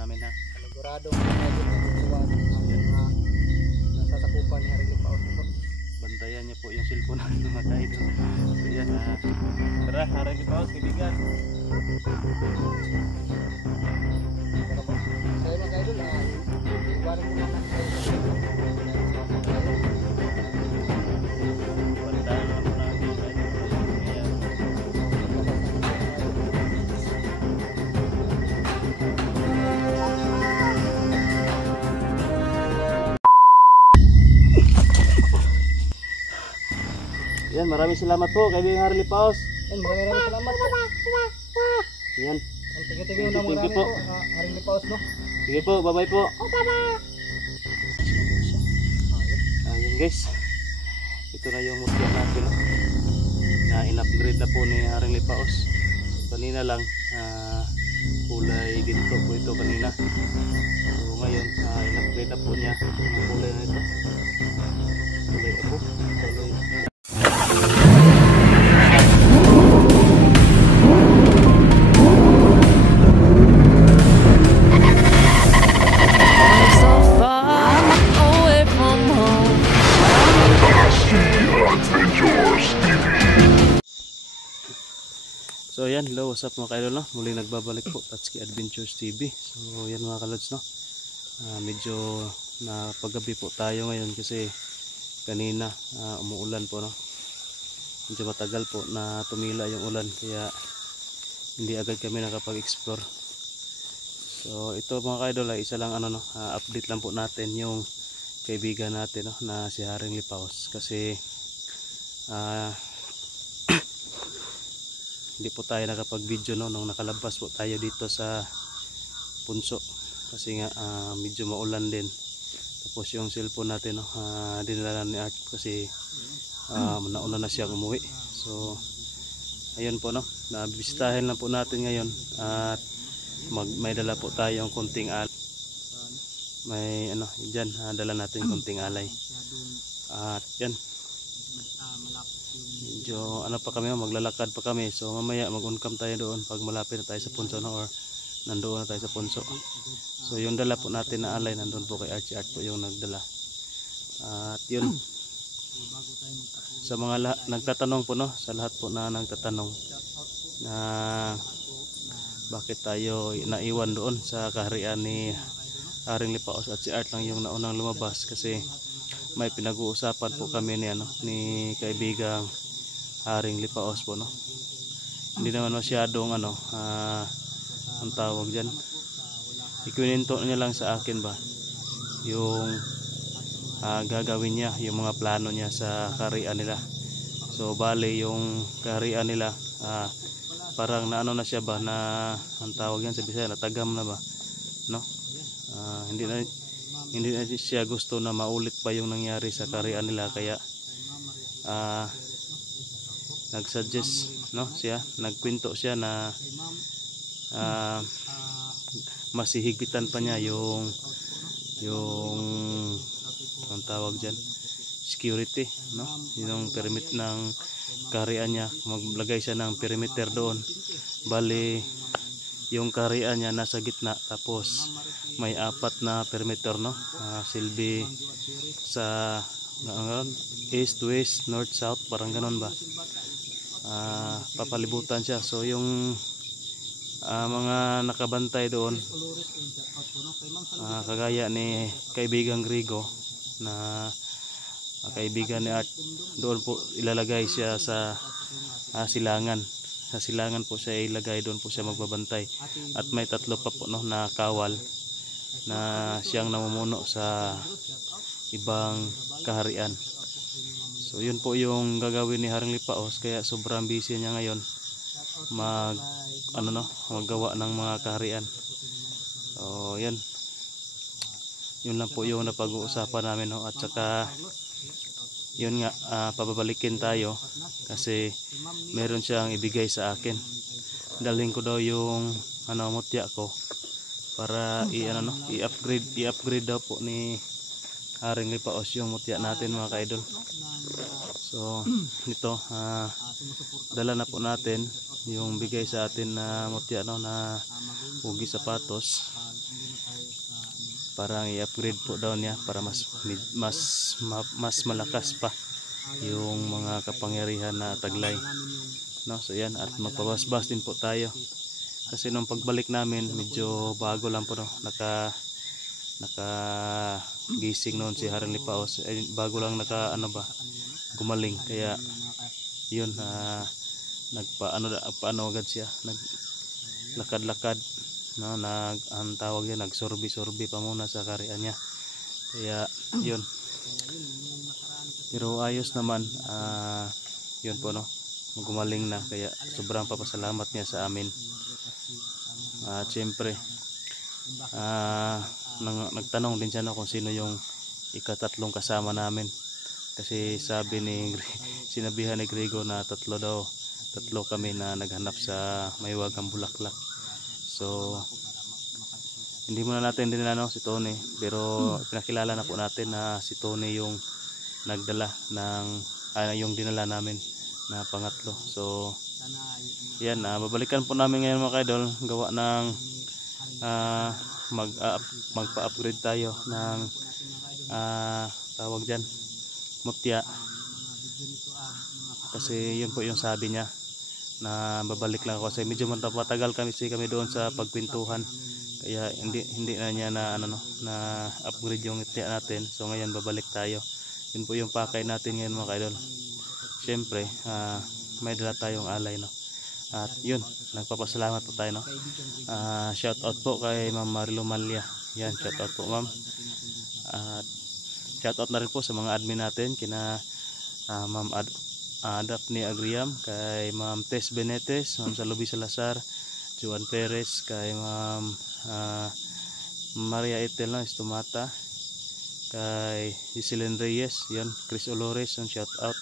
namin ha. Paniguradong magtutuwan ang nasasakupan ni Haring Lipaos ito. Bantayan niya po yung cellphone natin mga ka-idol. So yan, tara Haring Lipaos, kaibigan. Pero po, sa'yo mga ka-idol, iwanan mo naman kayo. Bantayan na po natin yung ka-idol. Ayan. Yan, maraming salamat po kaibigan Haring Lipaos. Maraming salamat po. Yan. Ang tingin-tingin na muna namin po, Haring Lipaos, no? Sige po, bye-bye po. Ayun guys. Ito na yung mutya natin. No? Na in-upgrade na po ni Haring Lipaos. Kanina lang, kulay ginto po ito kanina. So ngayon, in-upgrade na po niya ang kulay na ito. Kulay ako. Kulay. So yan, hello, what's up mga ka-idol, no? Muling nagbabalik po, Tatsuki Adventures TV. So yan mga ka-lods, no? Medyo napagabi po tayo ngayon kasi kanina umuulan po, no? Medyo matagal po na tumila yung ulan kaya hindi agad kami nakapag-explore. So ito mga ka-idol ay isa lang update lang po natin yung kaibigan natin, no? Na si Haring Lipaos kasi hindi po tayo nakapag-video, no, nung nakalabas po tayo dito sa punso kasi nga medyo maulan din. Tapos yung cellphone natin, no, dinala ni Art kasi nauna na siyang umuwi. So ayun po, no, nabisitahin lang po natin ngayon at may dala po tayong kunting alay. May diyan dala natin kunting alay. At yan, medyo pa kami, maglalakad pa kami. So mamaya mag-uncam tayo doon pag malapit na tayo sa punso, no, or nandoon na tayo sa punso. So yung dala po natin na alay nandoon po kay Archie. Art po yung nagdala. At yun, sa mga nagtatanong po, no, sa lahat po na nagtatanong na bakit tayo naiwan doon sa kaharian ni Haring Lipaos at si Art lang yung naunang lumabas kasi may pinag-uusapan po kami ni kaibigang Haring Lipaos po, no. Hindi naman masyadong ang tawag diyan. Ikininto niya lang sa akin ba yung gagawin niya, yung mga plano niya sa kaharian nila. So bale yung kaharian nila parang na siya ba na ang tawag yan sa Bisaya, natagam na ba, no. Hindi na siya gusto na maulit pa yung nangyari sa kaharian nila kaya nagsuggest, no, siya nagkwento siya na masihigpitan pa niya yung ang tawag diyan, security, no, yung permit ng kaharian niya. Maglagay siya ng perimeter doon. Bali yung kaharian niya nasa gitna, tapos may 4 na perimeter, no, silbi sa east, west, north, south, parang ganon ba. Papalibutan siya. So yung mga nakabantay doon, kagaya ni kaibigang Grigo na kaibigan ni Art, doon po ilalagay siya sa silangan. Sa silangan po siya ilagay, doon po siya magbabantay. At may 3 pa po, no, na kawal na siyang namumuno sa ibang kaharian. So yun po yung gagawin ni Haring Lipaos kaya sobrang busy niya ngayon maggawa ng mga kaharian. So yan, yun lang po yung napag-uusapan namin, no? At saka yun nga, pababalikin tayo kasi meron siyang ibigay sa akin. Dalhin ko daw yung mutya ko para i-upgrade daw po ni Haring Lipaos yung mutya natin mga ka-idol. So nito dala na po natin yung bigay sa atin na mutya no, na ugi sapatos. Parang i-upgrade po daw niya para mas malakas pa yung mga kapangyarihan na taglay, no? So yan, at magpabasbas din po tayo kasi nung pagbalik namin medyo bago lang po, no? naka gising noon si Haring Lipaos, bago lang gumaling, kaya yun, paano agad siya, naglakad-lakad, no? Ang tawag yan, nagsorbi-sorbi pa muna sa karian niya, kaya yun. Pero ayos naman, yun po, no, gumaling na, kaya sobrang papasalamat niya sa amin. At syempre nagtanong din siya, no, kung sino yung ikatatlong kasama namin, kasi sinabihan ni Grego na tatlo kami na naghanap sa Maywagang Bulaklak. So hindi muna natin din si Tony, pero pinakilala na po natin na si Tony yung nagdala ng yung dinala namin na pangatlo. So yan, babalikan po namin ngayon mga ka-idol, gawa ng magpa-upgrade tayo ng tawag dyan, mutya, kasi yun po yung sabi niya na babalik lang ako, kasi medyo matagal kami doon sa pagpintuhan, kaya hindi na niya na upgrade yung mutya natin. So ngayon babalik tayo. Yun po yung pakay natin ngayon mga ka-idol. Syempre may dala tayong alay, no? At yun, nagpapasalamat po tayo, no? Shout out po kay Ma'am Marilo Malia. Yan, shout out po ma'am. At shout out na rin po sa mga admin natin, kina Ma'am Daphne Agriam, kay Ma'am Tess Benetes, Ma'am Salubi Salazar, Juan Perez, kay Ma'am Maria Etel, no, Estomata, kay Isilin Reyes, yun, Chris Olores, yun, shout out.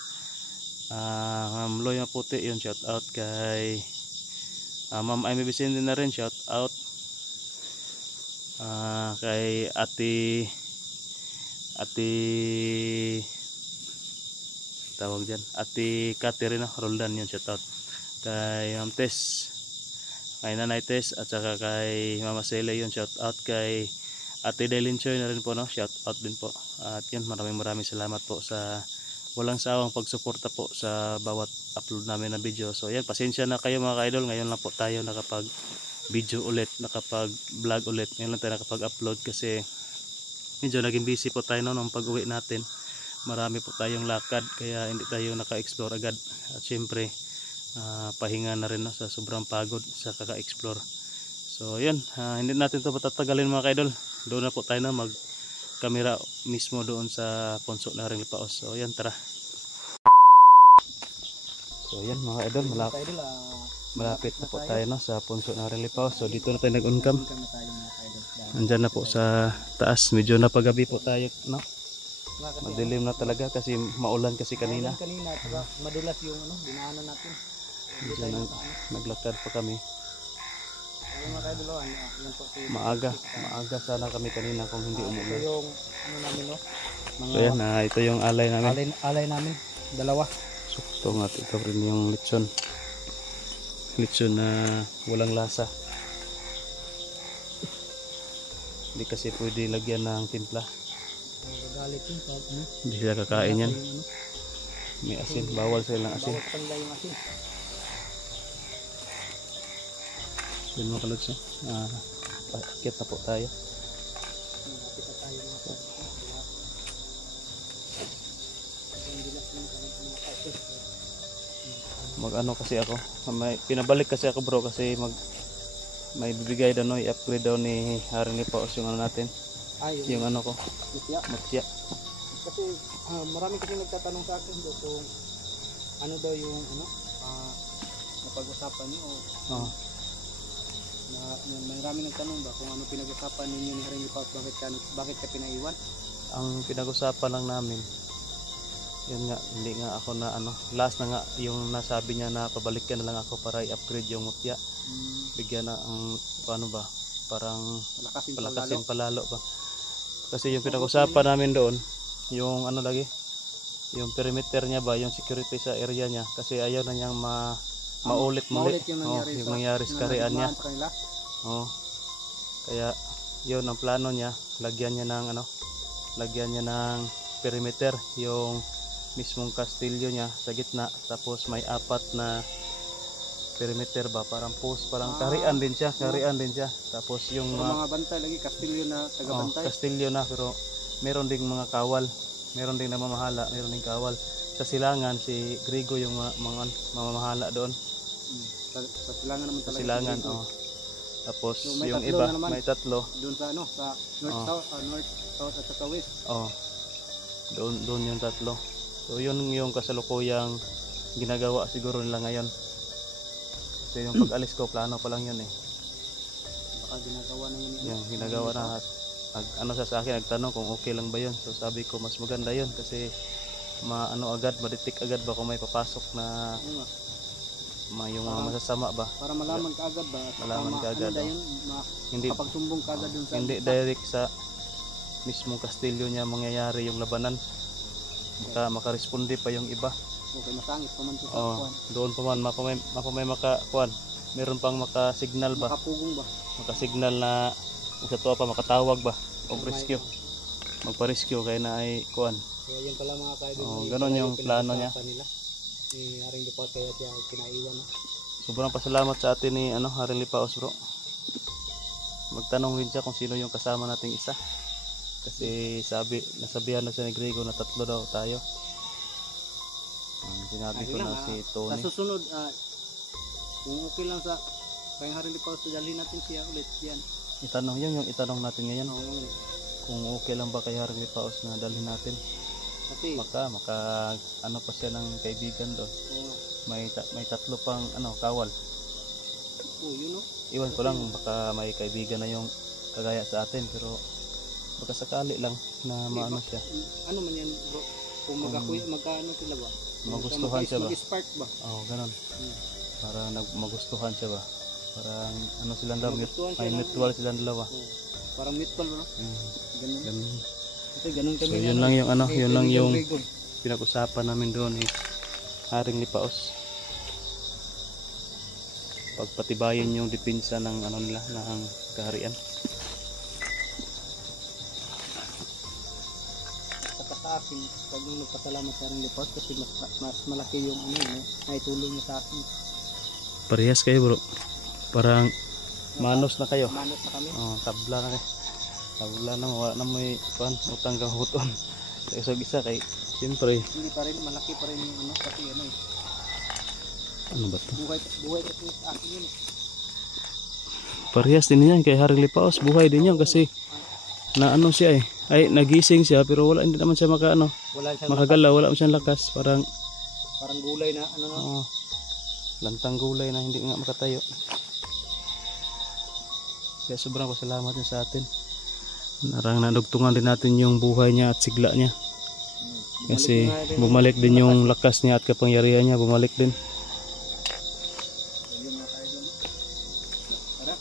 Ma'am Loy Maputi, yun, shout out. Kay Ma'am Amy Vicente na rin, shout out. Kay ate tawag dyan, ate Catherine Roldan, yun, shout out. Kay Ma'am Tess, kay Nanay Tess, at saka kay Mama Sele, yun, shout out. Kay Ate Dailin Choy na rin po, no, shout out din po. At yun, maraming salamat po sa walang sawang pagsuporta po sa bawat upload namin na video. So yan, pasensya na kayo mga ka-idol, ngayon lang po tayo nakapag video ulit, nakapag vlog ulit, ngayon lang tayo nakapag upload kasi medyo naging busy po tayo, no, nung pag uwi natin. Marami po tayong lakad, kaya hindi tayo naka-explore agad. At syempre pahinga na rin, no, sa sobrang pagod sa kaka-explore. So yun, hindi natin ito patatagalin mga ka-idol. Doon na po tayo na mag camera mismo doon sa punso na Haring Lipaos. So yan, tara. So yan mga idol, malapit na po tayo, no, sa punso na Haring Lipaos. So dito na tayo nag-uncam. Andyan na po sa taas, medyo napagabi po tayo, no? Madilim na talaga kasi maulan kasi kanina. Madulas yung dinaanan natin. Medyo naglakad pa kami. Maaga sana kami kanina kung hindi umulan. Ito yung namin, no? So yan, ito yung alay namin. Alay namin, dalawa. So ito nga, ito rin yung lechon na walang lasa. Hindi kasi pwede lagyan ng timpla. Hindi sila kakain yan. May asin, bawal silang asin. Yun mga kalods, akit na po tayo. Mag-ano kasi ako, pinabalik kasi ako bro, kasi may bibigay daw, no, i-upgrade daw ni Haring Lipaos yung ano natin, yung ano ko, mutya. Kasi marami kasi nagtatanong sa akin do kung ano daw yung napag-usapan niyo o marami nagtanong ba kung ano pinag-usapan ninyo ni Haring Lipaos, bakit ka pinaiwan? Ang pinag-usapan lang namin, yun nga, hindi nga ako na last na nga yung nasabi niya na pabalikan na lang ako para i-upgrade yung mutya. Bigyan na ang paano ba, parang palakasin palalo ba Kasi yung pinag-usapan namin doon, yung ano lagi, yung perimeter niya ba, yung security sa area niya, kasi ayaw na niyang maulit muli. Maulit yung Oh, nangyari yung nangyari sa karian niya. sa kanila. Oh. Kaya yun ang plano niya, lagyan niya ng perimeter yung mismong kastilyo niya sa gitna, tapos may 4 na perimeter ba, parang post, parang karian din siya. Tapos yung Mga bantay lagi, kastilyo na taga-bantay. kastilyo na, pero meron ding mga kawal, meron ding namamahala, meron ding kawal. Sa silangan si Grigo yung mga mamamahala doon. Sa silangan naman Sa talaga. silangan, si Grigo. oh. Tapos So, may yung tatlo iba, na naman. may 3. Doon sa ano, sa north south at saka west. Oh. Doon yung 3. So yun yung kasalukuyang ginagawa siguro nila ngayon. So yung pag-alis ko, plano pa lang yun eh. Baka ginagawa na yun. Yung ginagawa na ano sa akin, nagtanong kung okay lang ba yun. So sabi ko mas maganda yun kasi maditik agad ba kung may papasok na yung mga masasama ba. Para malaman ka agad ba? Malaman ka agad, Ano yun? Hindi Kapagsumbong ka agad dun sa... hindi direct sa mismong kastilyo niya mangyayari yung labanan. Makaresponde pa yung iba. Okay, masangit pa man ito sa Oh, kuwan. doon pa man mapamay makakuan. Meron pang makasignal ba? Makapugong ba? Makasignal na sa tuwa pa makatawag ba og rescue. Magpa-rescue kay na ay kuan. So yan pala mga kaidol. Oh, ganun yung plano niya. Nila. Ni Haring Lipaos kaya siya kinaiwan. No? Sobrang pasalamat sa atin ni Haring Lipaos, bro. Magtanong rin siya kung sino yung kasama nating isa. Kasi nasabihan na siya ni Grigo na 3 daw tayo. Sinabi ko na si Tony. Sa susunod, kung okay lang sa kay Haring Lipaos, dalhin natin siya ulit yan. Itanong natin ngayon. Oo, Kung okay lang ba kay Haring Lipaos na dalhin natin. kasi Maka ano pa siya ng kaibigan doon. May 3 pang kawal. yun no. Iwan ko lang baka may kaibigan na yung kagaya sa atin, pero baka sakali lang na maano siya. Ano man yan bro? Kung magkaano sila ba? Magustuhan siya ba? Mag-spark ba? Oo, ganun. Para magustuhan siya ba? Parang silang dalawa, Magustuhan siya may ng- mutual silang dalawa. Parang mutual bro. Ganun. Ganun. Kasi ganun kami. So yun lang yung yun lang yung pinag-usapan namin doon ni Haring Lipaos. Pagpatibayin yung depensa ng nila ng kaharian. Sa akin, pag nung nagpasalamat sa Haring Lipaos kasi mas malaki yung naitulong niya sa akin. Parehas kayo, bro. Parang manos na kayo. Manos na kami. Oh, tabla na kayo. Tabla na, wala na may utang kahuton. Sa isa kay siyempre Hindi pa rin, malaki pa rin yung kasi ano ba to? buhay kasi sa akin yun. Parehas din yan kay Haring Lipaos, buhay din yan kasi na siya ay nagising siya pero hindi naman siya Wala siyang makagalaw, wala siyang lakas, parang gulay na lantang gulay na hindi nga makatayo. Kaya sobrang pasalamat niya sa atin. Narang nadugtungan din natin yung buhay niya at sigla niya. Kasi bumalik din yung lakas niya at kapangyarihan niya, bumalik din.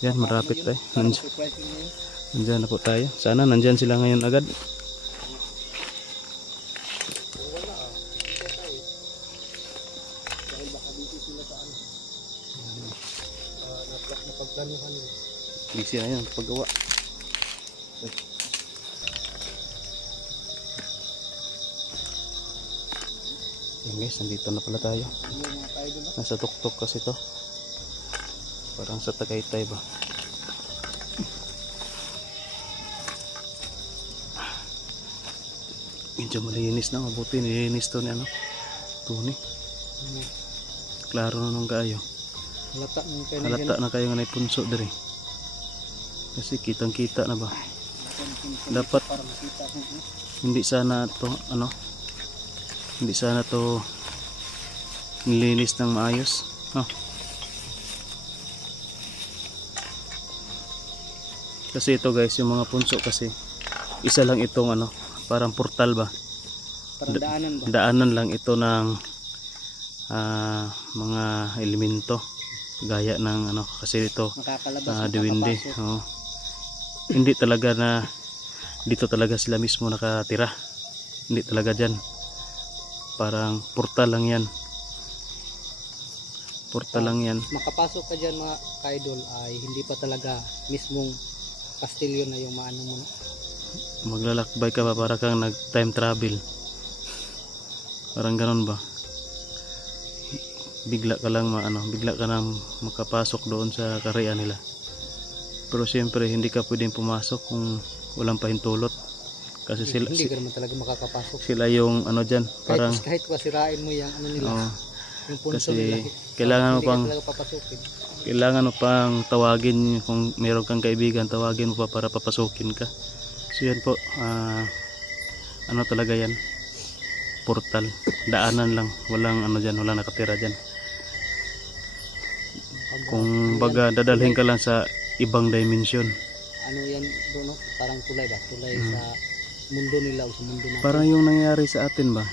Yan, marapit tayo. Nandyan na po tayo. Sana nandyan sila ngayon agad. Dahil baka busy sila sa napagplanuhan nila. Busy na yan, paggawa. Yan guys, nandito na pala tayo. Nasa tuktok kasi to. Parang sa Tagaytay ba. Medyo malinis na, mabuti nilinis to ni Tony. Klaro na nung kayo. Halata na kayo nga na punso diri. Kasi kitang kita na ba. Dapat hindi sana to hindi sana to nilinis ng maayos. Kasi ito guys, yung mga punso kasi isa lang itong parang portal ba. Parang daanan ba? Daanan lang ito ng mga elemento gaya ng kasi ito Makakalabas, diwindi. Hindi talaga na dito talaga sila mismo nakatira. Hindi talaga dyan. Parang portal lang yan. Portal lang yan. Makapasok ka dyan mga ka-idol ay hindi pa talaga mismong kastilyo na yung maano mo na. Maglalakbay ka ba para kang nag time travel. Parang ganun ba? Bigla ka lang bigla ka nang makapasok doon sa kariyan nila. Pero siyempre hindi ka pwedeng pumasok kung walang pahintulot. Kasi sila, Hindi ka naman talaga makakapasok. sila yung ano dyan, parang Kahit pasirain mo yung ano nila, oh, yung punso kasi nila. kailangan mo Hindi pang ka talaga papasukin. kailangan mo pang tawagin kung meron kang kaibigan, tawagin mo pa para papasukin ka. So yan po, ano talaga yan, portal, daanan lang, walang ano dyan, walang nakatira dyan. Kung baga dadalhin ka lang sa ibang dimension. Ano yan bro, no? Parang tulay ba? Tulay sa mundo nila o sa mundo natin. Parang yung nangyari sa atin ba,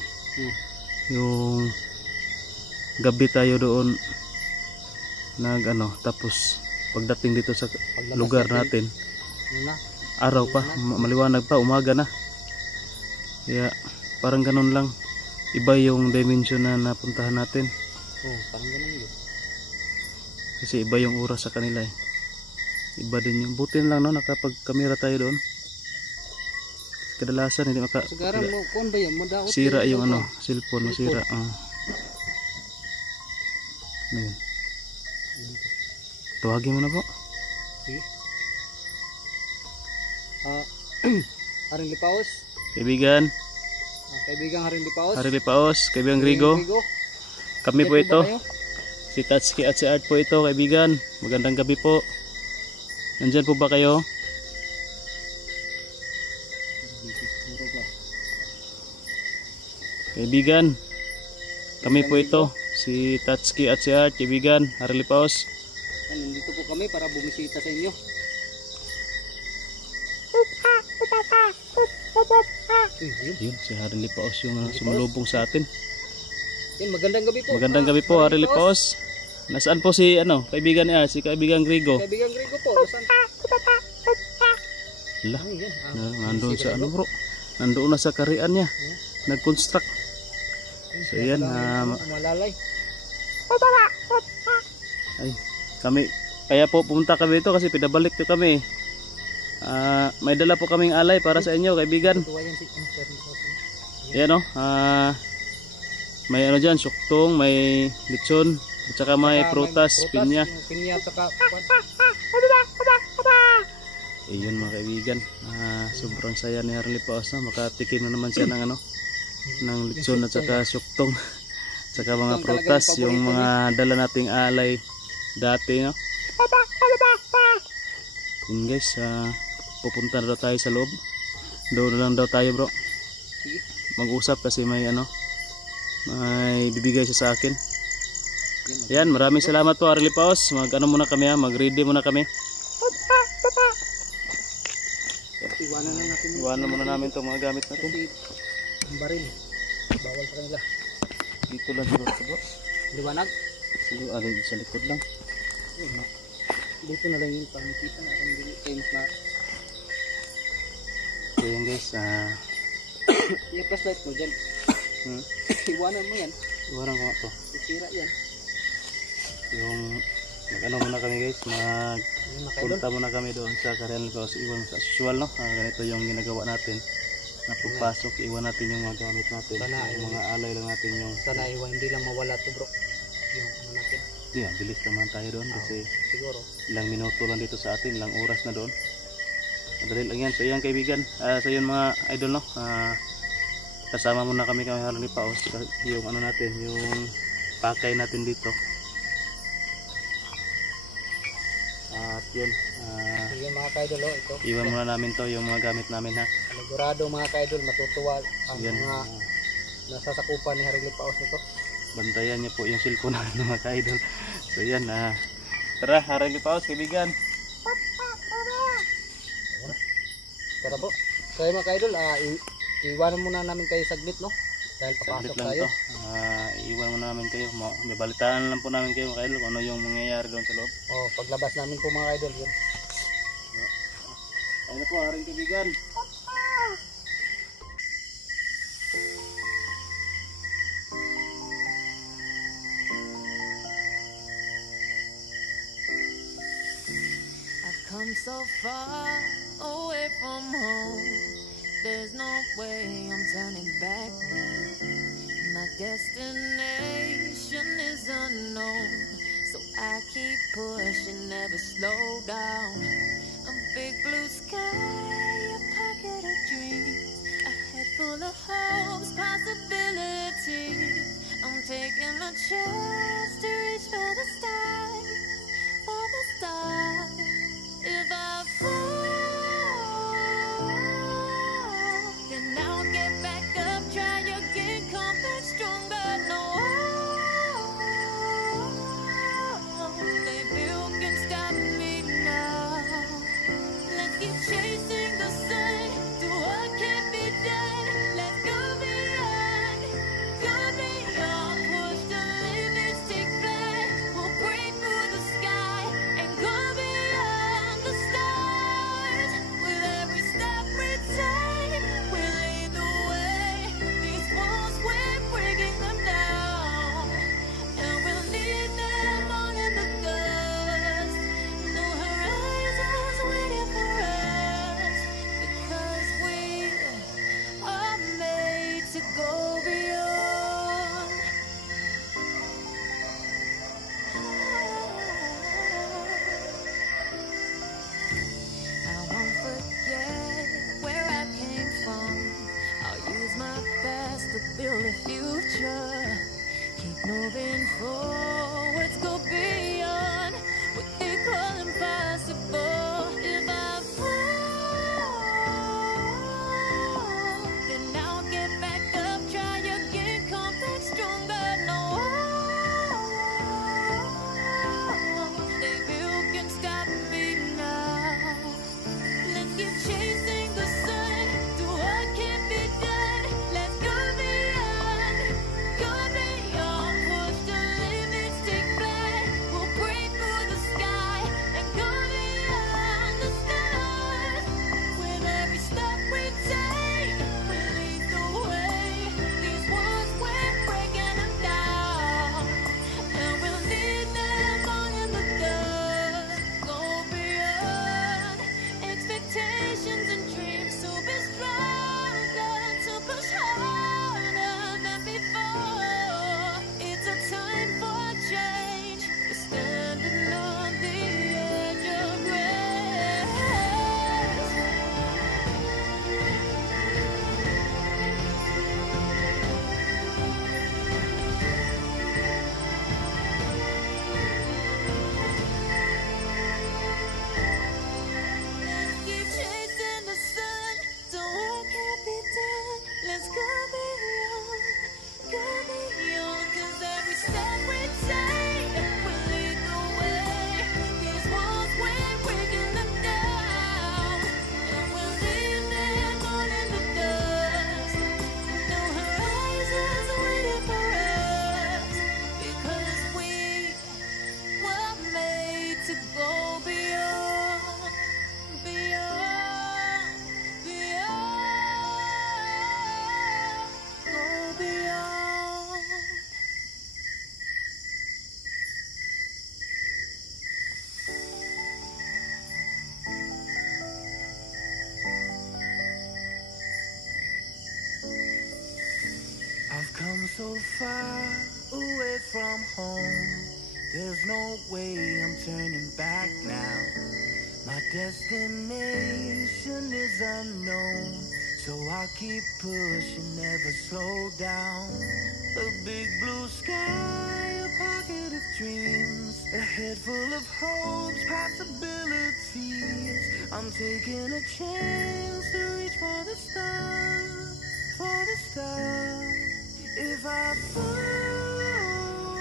yung gabi tayo doon tapos pagdating dito sa Paglabas lugar natin, ano na? araw pa, maliwanag pa, umaga na. Kaya parang ganun lang, iba yung dimension na napuntahan natin. Oh, parang ganun yun. Kasi iba yung oras sa kanila eh. Iba din yung butin lang no, nakapag-camera tayo doon. Kadalasan hindi Sagaran mo, kuan ba yun? Madaot sira yun, yung bro. cellphone, masira. Ano yun? Tawagin mo na po. Sige. Haring Lipaos. Kaibigan, Kaibigang Haring Lipaos. Harry Lipaos, kaibigang Rigo. Kami po Diyan ito. ba kayo? Si Tatsuki at si Art po ito, kaibigan. Magandang gabi po. Nandyan po ba kayo? Kaibigan, kami po ito. Si Tatsuki at si Art, kaibigan, Harry Lipaos. Nandito po kami para bumisita sa inyo. Yun, si Harry Lipaos yung sumalubong sa atin. Yan, magandang gabi po. Magandang gabi po, Harry Lipaos. Nasaan po si kaibigan niya, si kaibigan Rigo? Kaibigang Grigo po. Saan? Hala, Ay, yan. nandoon sa bro. Nandoon na sa karian niya. Nag-construct. So yan, malalay. ay, kami, kaya po pumunta kami dito kasi pinabalik to kami. May dala po kaming alay para sa inyo, kaibigan. Tuwa yan si Ayan may dyan, suktong, may lechon, at saka may prutas, pinya. Pinya, saka Ayun mga kaibigan, sobrang saya ni Harley Paos, makatikim na naman siya ng ng lechon at saka suktong, at saka mga prutas, yung mga dala nating alay dati, no? Yun guys, pupunta na daw tayo sa loob. Doon lang daw tayo bro. Mag-usap kasi may may bibigay siya sa akin. Yan, maraming salamat po Harley Paos. Muna kami mag-ready muna kami. Iwanan muna namin itong mga gamit natin. Ang baril, bawal sa kanila. Dito lang siguro sa box. Liwanag? Siguro sa likod lang. Dito na lang yung pangkita na kung dili kayo mas na. So yun guys, Yung flashlight mo dyan. Iwanan mo yan. iwanan ko nga to. Sisira yan. Yung muna kami guys, punta muna kami doon sa Karian Lipaos. Iwan sa usual no, ganito yung ginagawa natin. Napagpasok, iwan natin yung mga gamit natin. Yung mga alay lang natin yung. Sana iwan, hindi lang mawala to bro. Yung natin. Yeah, bilis naman tayo doon kasi siguro ilang minuto lang dito sa atin, ilang oras na doon. Madali lang yan. So yan kaibigan, so yun mga idol no, kasama muna kami Harley Paos, yung natin, yung pakay natin dito. At yun, yung mga kaidol ito. iwan muna namin to, yung mga gamit namin ha. Panigurado mga kaidol, matutuwa ang Yan, mga nasasakupan ni Harley Paos ito. bantayan niyo po yung cellphone namin mga ka-idol. So yan, tara Harley Paos kaibigan. Tara po. So mga kaidol, iwanan muna namin kayo saglit no. Dahil Saglit papasok lang tayo. to. Iwan muna namin kayo. May balitaan lang po namin kayo mga ka-idol kung ano yung mangyayari doon sa loob. Paglabas namin po mga kaidol yun. Ayun na po, haring kaibigan. come so far away from home. There's no way I'm turning back now. My destination is unknown, so I keep pushing, never slow down. A big blue sky, a pocket of dreams, a head full of hopes, possibilities. I'm taking a chance to reach for the stars, for the stars. If I fall, then I'll get back up, try again, come back stronger. No, baby, you can stop me now. Let's keep chasing the sun, do what can't be done. Let's go beyond, push the limits, take flight. We'll break through the sky and go beyond the stars. With every step we take, we lead the way. These walls, we're breaking them down, and we'll leave them all in the dust. No horizons waiting for us, because we are made to go beyond. I won't forget where I came from. I'll use my best to build a future. Keep moving forwards, go beyond what they call impossible. If I fall, then I'll get back up, try again, come back stronger. No, baby, you can stop me now. Let's keep chasing the sun, do what can't be done. Let's go beyond, push the limits, take flight. We'll break through the sky and go beyond the stars. With every step we take, we lead the way. These walls, we're breaking them down, and we'll leave them all in the dust. Go beyond expectations and dreams, to be stronger, to push harder than before. It's a time for change. We're standing on the edge of grace. Keep chasing the sun, do what can't be done. Let's go beyond, 'cause every step we take will lead the way. These walls, we're breaking them down, and we'll leave them all in the dust. No horizons waiting for us, because we were made to go beyond, beyond, go beyond. I've come so far away from home. There's no way I'm turning back now. My destination is unknown, so I'll keep pushing, never slow down. A big blue sky, a pocket of dreams, a head full of hopes, possibilities. I'm taking a chance to reach for the stars, for the stars. If I fall,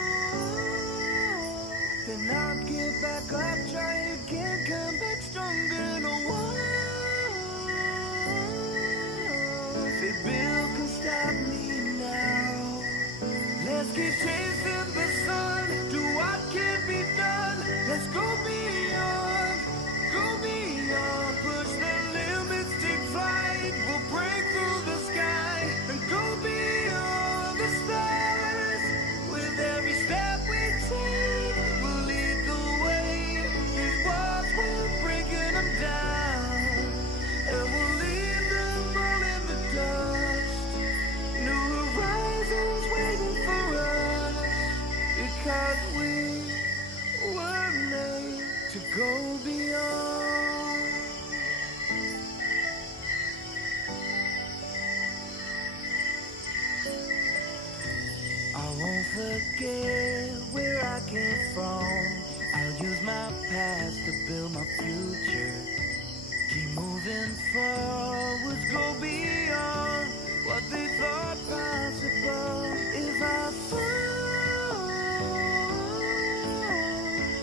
then I'll get back up, try again, come back stronger. No one, baby, you can stop me now. Let's keep chasing the sun, do what can't be done. Let's go beyond, push the limits, take flight. We'll break through the sky and go beyond the stars. With every step we take, we'll lead the way. These walls, we're breaking beyond. I won't forget where I came from. I'll use my past to build my future. Keep moving forwards, go beyond what they thought possible. If I fall,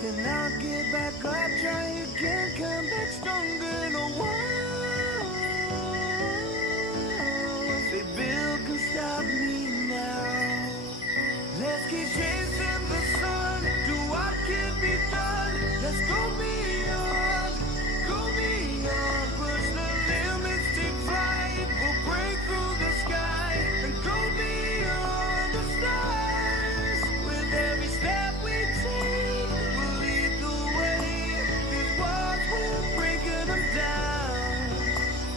then I'll get back up, try again, come back stronger in a while. Say Bill can stop me now. Let's keep chasing the sun, do what can be done. Let's go beyond, push the limits, take flight. We'll break through the sky and go beyond the stars. With every step we take, we'll lead the way. These walls, we're breaking them down,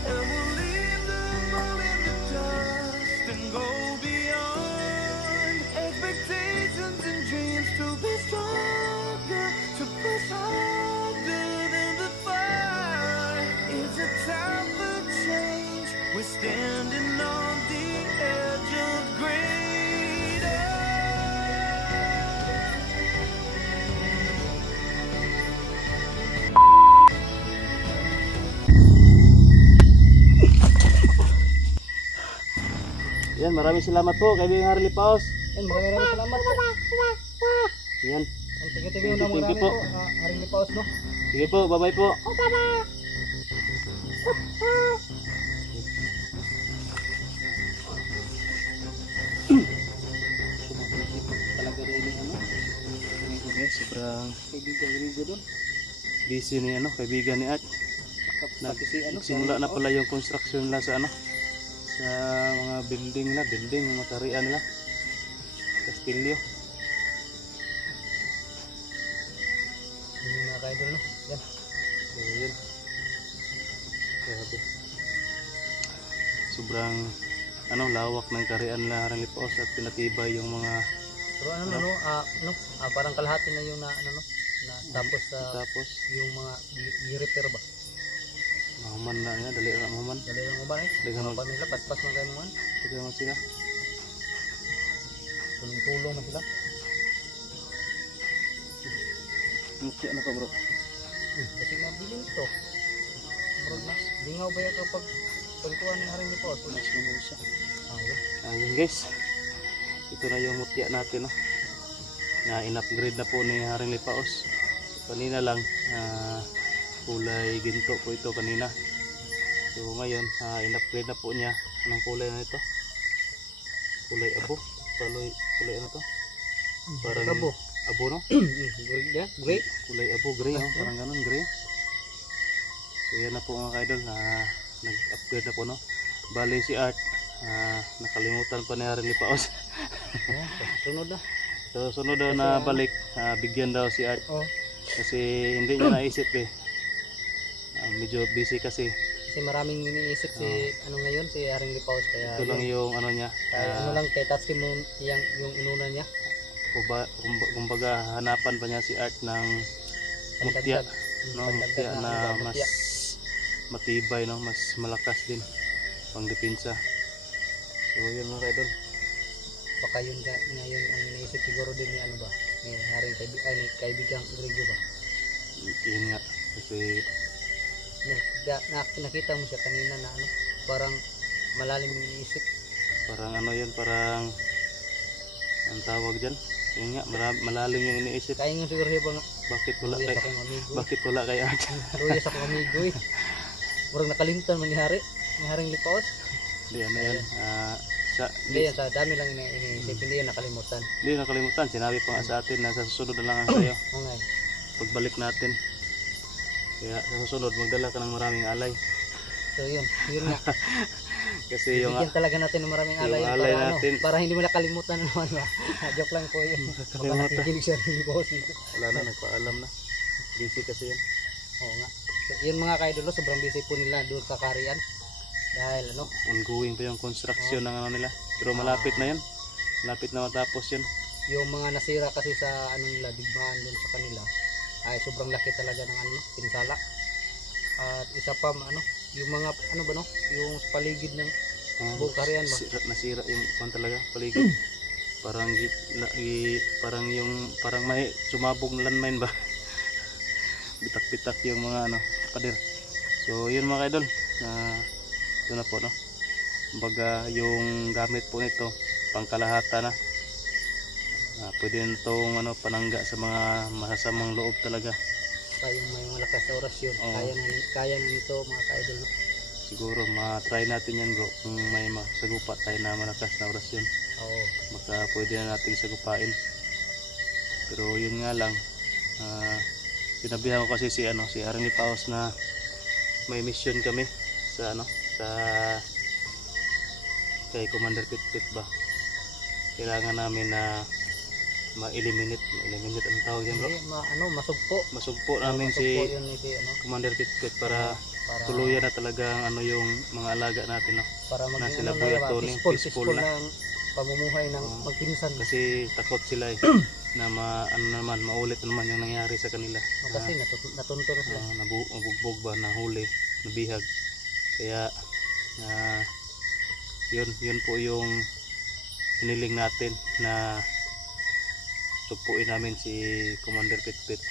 and we'll leave them all in the dust and go beyond expectations and dreams to be stronger, to push harder than before. It's a time for change. We're standing on the edge of greater. Yan, maraming salamat po kaibigan Harley Paos. Yan, maraming salamat po. Yan. Tingin-tingin na Thank you marami po. po. Haring Lipaos, no? Sige po, bye-bye po. Talaga rin yung ano. Okay, sobrang Kaibigan-kaibigan doon. busy ni kaibigan ni Art. Pati si ano. Nagsimula na pala yung construction nila sa sa mga building nila, mga karian nila. Kastilyo. Yung mga kaidol, no? Yan. So, yun. Grabe. Sobrang lawak ng karian nila Harley Paos at pinatibay yung mga Pero parang kalahati na yung na tapos tapos yung mga i-repair ba? mahuman na niya, dali na mahuman. Dali lang mo ba eh? Dali Mga pamilya, paspas man kayo mo. Dali naman sila. Tulong-tulong na sila. Mukya na ka bro. Kasi mabili ito. Bro, mas lingaw ba yan kapag pagkuhan ni Haring Lipaos? Mas naman siya. Yun. Ayun guys. Ito na yung mutya natin na in-upgrade na po ni Haring Lipaos. So, kanina lang kulay ginto po ito kanina. So ngayon in-upgrade na po niya. Anong kulay na ito? Kulay abo. Kulay ano to? Parang Abo. abo no? Gray? Kulay abo, gray no? Parang ganun, gray. So yan na po mga kaidol na nag-upgrade na po no. Bali si Art nakalimutan pa ni Haring Lipaos. Ayan, sunod na. So sunod daw na balik bigyan daw si Art Oh. kasi hindi niya naisip medyo busy kasi Kasi maraming iniisip si ngayon si Haring Lipaos kaya ito lang yung ano niya kaya kay Tatsuki mo yung inuna niya. kumbaga hanapan pa niya si Art ng mutya no, mutya na mas matibay no, mas malakas din pang depensa. So yun mga kaidol, Baka yun ngayon ang iniisip siguro din ni ni Haring kaibigang Rodrigo ba. yun nga kasi Nakita mo siya kanina na parang malalim yung iniisip. parang parang ang tawag dyan yun nga, malalim yung iniisip. Kaya nga siguro siya bang Bakit wala Ruyas kay akong amigo. bakit wala kay Art? Ruyas akong amigo eh. Murag nakalimtan man ni Haring Lipaos. Hindi ano yan Hindi yan, sa dami lang iniisip, hindi yan nakalimutan. hindi nakalimutan, sinabi pa nga sa atin na sa susunod na lang ang tayo Okay. pagbalik natin. Kaya sa susunod magdala ka ng maraming alay So yun nga. kasi yung Bigyan talaga natin ng maraming yung alay, alay para, natin. para hindi mo nakalimutan na naman ba. Joke lang po yun. Baka Nakalimutan. nakikinig siya rin boss dito. Wala na, nagpaalam na. Busy kasi yan. Oo nga. So yun mga kaidolo, sobrang busy po nila doon sa Karian. Dahil Ongoing pa yung construction ng nila. Pero malapit na yan. Malapit na matapos yun. yung mga nasira kasi sa digmaan doon sa kanila. ay sobrang laki talaga ng ano, pinsala. At isa pa yung mga ano ba no, yung paligid ng buong kaharian ba? Nasira yung talaga paligid. Parang parang may sumabog na landmine ba. Bitak-bitak yung mga pader. So yun mga idol, ito na po no. Kumbaga yung gamit po nito pangkalahata na. Pwede na itong panangga sa mga masasamang loob talaga. Kayong may malakas na orasyon. Oo. Kaya na nito mga ka-idol. No? Siguro ma-try natin yan bro. Kung may masagupa tayo na malakas na orasyon, Oo. baka pwede na nating sagupain. Pero yun nga lang, sinabihan ko kasi si Arnie Paus na may mission kami sa sa kay Commander Pitpit ba. Kailangan namin na ma-eliminate ang tawag yan bro. Hindi, masugpo. Masugpo namin si Masugpo yun ni si Commander Pitpit para para tuluyan na talagang yung mga alaga natin no. para na maging sila Buya Tony, peaceful peaceful na. ng pamumuhay ng Oo. magpinsan. Kasi takot sila na maulit naman yung nangyari sa kanila. Kasi natunto na sila. Nabugbog ba, nahuli, nabihag. Kaya yun po yung hiniling natin na sugpuin namin si Commander Pitpit.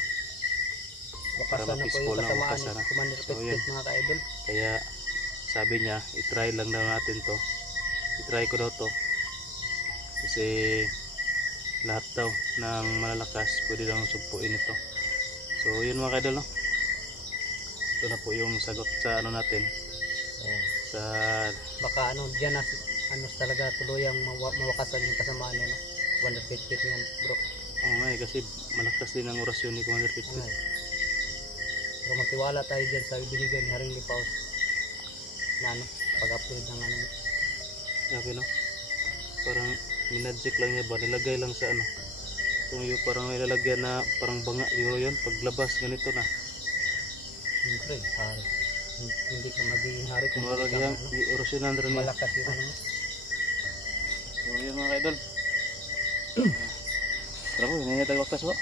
Para Wakasan na po ma-peaceful yung na, kasamaan wakasan ni na. Commander So, Pitpit yun. mga ka-idol. Kaya sabi niya, i-try lang daw natin to. I-try ko daw to. Kasi lahat daw ng malalakas pwede daw sugpuin ito. So yun mga kaidol no. Ito na po yung sagot sa natin. Sa Baka diyan na talaga tuluyang mawakasan yung kasamaan niya no. Commander Pitpit niyan bro. kasi malakas din ang orasyon ni Commander Pitpit. Ay. Pero magtiwala tayo dyan sa ibinigay ni Haring Lipaus na pag-upload ng Sabi no. Parang minadjik lang niya ba, nilagay lang sa Kung yung parang may lalagyan na parang banga yun, paglabas ganito na. Siyempre, hari. Hindi ka magiging hari kung Kumbaga hindi ka yung orasyonan rin niya. malakas yung mo. So yun mga kaidol. Tara po, hinahit tayo waktas po.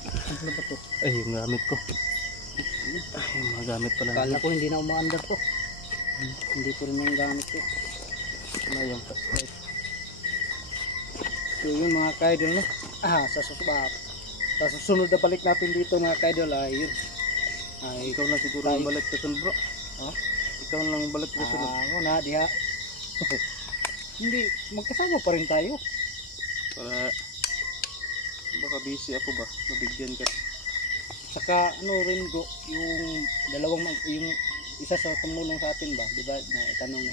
Ano ba to? Ay, yung gamit ko. Ay, yung mga gamit pala. Kala ko hindi na umaandar ko. Hindi ko rin yung gamit ko. Na yung flashlight. So yun mga ka-idol no. Sa susunod na balik natin dito mga ka-idol ay yun. Ay Ikaw lang siguro ang balik kasun bro. Ikaw lang balik kasun. na diha. Hindi, magkasama pa rin tayo. Para baka busy ako ba, mabigyan ka. Saka rin go, yung yung isa sa tumulong sa atin ba, di ba? Na itanong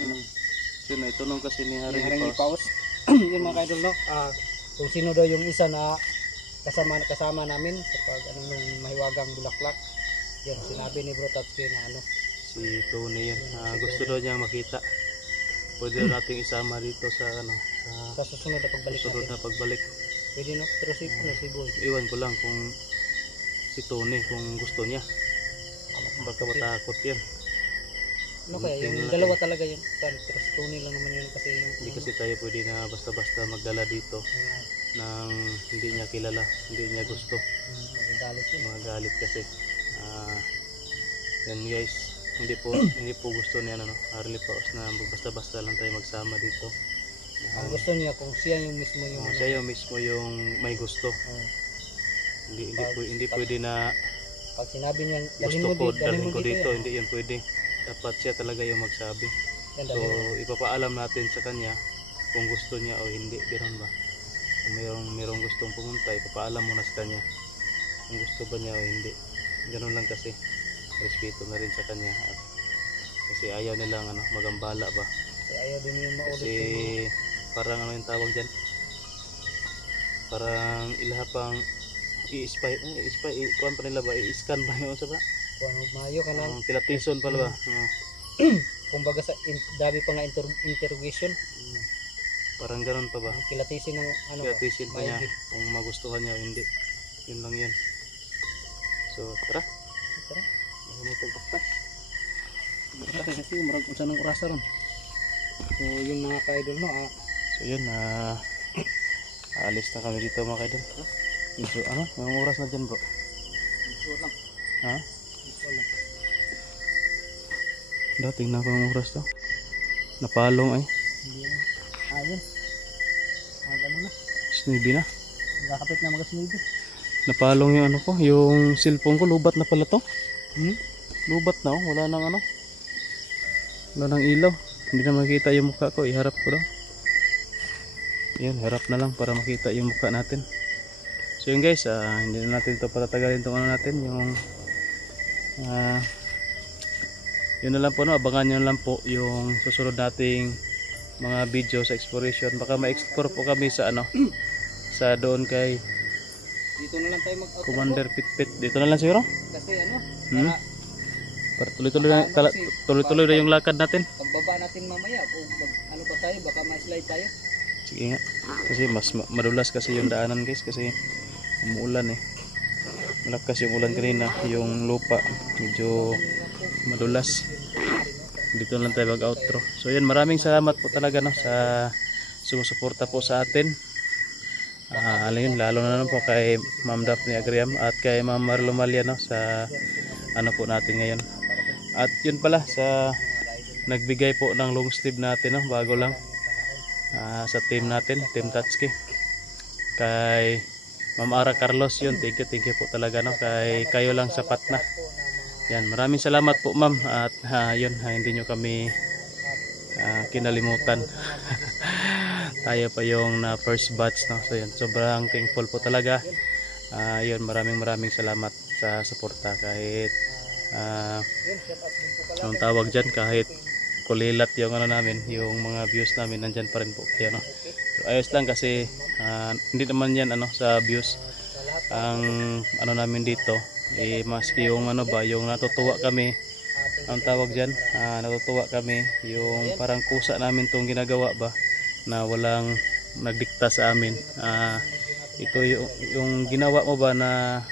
Yun na, itunong kasi ni Haring Harry Paus. Paus. Yun mga ka-idol no. Kung sino daw yung isa na kasama namin sa pag nung mahiwagang bulaklak. Yan sinabi ni Bro Tatsuki na Si Tony yan. Gusto daw niya makita. Pwede daw nating isama dito sa sa susunod na pagbalik sunod natin. na pagbalik. Pwede no, pero si Boy. Iwan ko lang kung si Tony kung gusto niya. Baka matakot yan. Ano kaya, yung Tingnan dalawa natin. talaga yung pero si Tony lang naman yun kasi yung Hindi kasi tayo pwede na basta-basta magdala dito nang hindi niya kilala, hindi niya gusto. magagalit yun. Mga galit kasi. Yan guys, hindi po gusto niya Harley Paus na basta-basta lang tayo magsama dito. Ang gusto niya kung siya yung mismo yung Siya yung mismo yung may gusto. Hindi pwede na pag sinabi niya gusto dalhin ko dalhin ko dito, yan. hindi yan pwede. Dapat siya talaga yung magsabi. Yan, So dalhin mo. ipapaalam natin sa kanya kung gusto niya o hindi, ganoon ba? Kung mayroong gustong pumunta, ipapaalam mo na sa kanya kung gusto ba niya o hindi. Ganoon lang kasi. Respeto na rin sa kanya. At kasi ayaw nilang magambala ba? Ayaw din yung maulit Kasi parang yung tawag dyan, parang ilahapang i-spy, kuhan pa nila ba, i-scan ba yun sa ba? kung mayo ka lang. Pilatison pala ba? Kumbaga sa dami pa nga interrogation, Parang ganun pa ba? kilatisin ng Pilatisin pa niya maigi. kung magustuhan niya o hindi. Yun lang yan. So tara, Tara. magpagpaktas. Kasi marag kung saan ang orasa ron. So yun mga ka-idol no. So yun, aalis na kami dito mga kaidol. Medyo ano, yung oras na dyan bro. Ito lang. Ha? Ito lang. Tingnan ko yung oras to. Napalong ay. Hindi na. Ayun. Ano na. Snibi na. Nakakapit na mga snibi. Napalong yung ano ko, yung cellphone ko, lubat na pala to. Hmm? Lubat na oh, wala nang ano. Wala nang ilaw. Hindi na makita yung mukha ko, iharap ko daw. Yan, harap na lang para makita yung mukha natin. So yun guys, hindi na natin ito patatagalin itong ano natin, yung yun na lang po, no? Abangan nyo lang po yung susunod nating mga video sa exploration. Baka ma-explore po kami sa ano, sa doon kay Dito na lang tayo mag-outro. Commander Pitpit. Dito na lang siguro. Kasi ano, Hmm? Para tuloy-tuloy na yung lakad natin. pagbaba natin mamaya, kung ano ba tayo, baka ma-slide tayo. Sige nga. Kasi mas madulas kasi yung daanan guys, kasi umuulan eh. Malakas yung ulan kanina, yung lupa medyo madulas. Dito lang tayo mag-outro. So yan, maraming salamat po talaga no sa sumusuporta po sa atin. Lalo na po kay Ma'am Daphne Agriam at kay Ma'am Marlo Malia no sa ano po natin ngayon. At yun pala sa nagbigay po ng long sleeve natin no, bago lang sa team natin, Team Tatsuki. Kay Ma'am Ara Carlos yun, thank you po talaga no, kay kayo lang sapat na. Yan, maraming salamat po ma'am at yun, hindi nyo kami kinalimutan. Tayo pa yung na first batch no. So yun, sobrang thankful po talaga. Yun, maraming salamat sa suporta kahit anong tawag dyan, kahit kulilat yung ano namin, yung mga views namin nandyan pa rin po kayo no. So, ayos lang kasi hindi naman yan ano sa views ang ano namin dito mas yung ano ba, yung natutuwa kami, ang tawag dyan, natutuwa kami yung parang kusa namin tong ginagawa ba na walang nagdikta sa amin. Ito yung ginawa mo ba na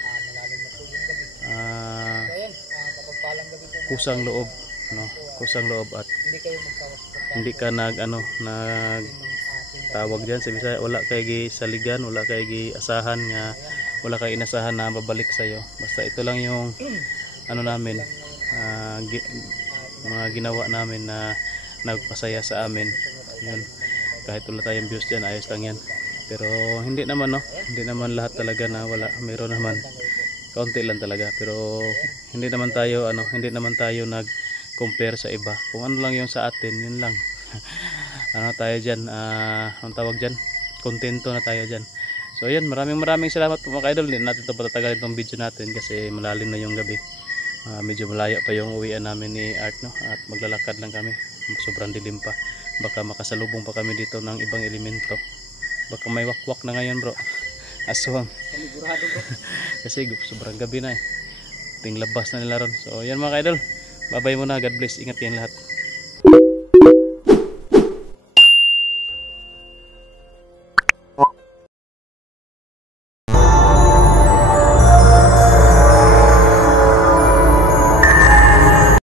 kusang loob no, kusang loob at hindi ka nag tawag dyan sa Bisaya, wala kay gisaligan, wala kay giasahan nga, wala kay inasahan na babalik sa iyo. Basta ito lang yung ano namin, mga ginawa namin na nagpasaya sa amin. Yun, kahit wala tayong views dyan, ayos lang yan. Pero hindi naman no, hindi naman lahat talaga na wala, meron naman kaunti lang talaga. Pero hindi naman tayo nag compare sa iba. Kung ano lang yung sa atin, yun lang. Ano tayo dyan, ang tawag dyan, kontento na tayo dyan. So yun, maraming salamat po mga idol. Hindi natin ito patatagalin itong video natin kasi malalim na yung gabi. Medyo malayo pa yung uwian namin ni Art no, at maglalakad lang kami, sobrang dilim pa. Baka makasalubong pa kami dito ng ibang elemento. Baka may wakwak na ngayon bro, aswang. Panigurado bro. Kasi sobrang gabi na eh, ting labas na nila ron. So yan mga idol, bye bye muna, God bless, ingat yan lahat.